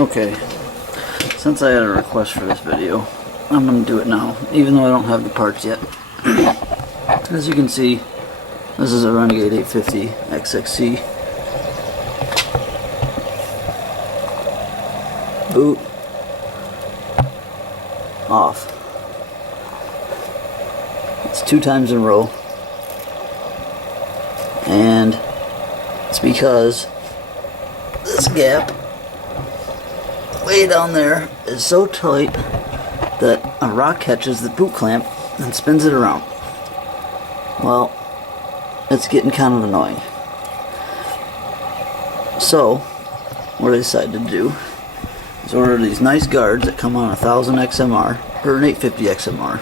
Okay, since I had a request for this video, I'm going to do it now, even though I don't have the parts yet. As you can see, this is a Renegade 850 XXC. Boot. Off. It's 2 times in a row. And it's because this gap way down there is so tight that a rock catches the boot clamp and spins it around. Well, it's getting kind of annoying. So, what I decided to do is order these nice guards that come on a 1000 XMR or an 850 XMR.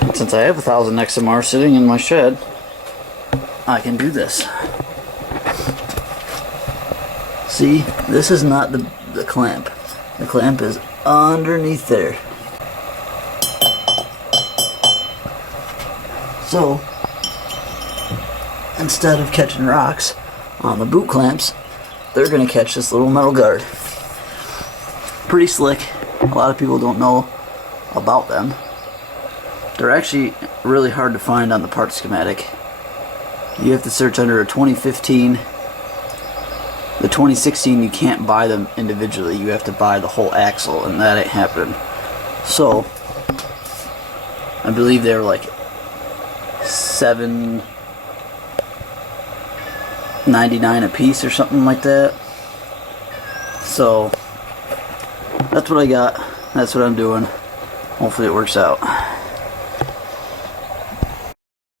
And since I have a 1000 XMR sitting in my shed, I can do this. See, this is not the clamp. The clamp is underneath there. So, instead of catching rocks on the boot clamps, they're going to catch this little metal guard. Pretty slick. A lot of people don't know about them. They're actually really hard to find on the part schematic. You have to search under a 2015. The 2016, you can't buy them individually. You have to buy the whole axle, and that ain't happening. So, I believe they were like $7.99 a piece or something like that. So, that's what I got. That's what I'm doing. Hopefully it works out.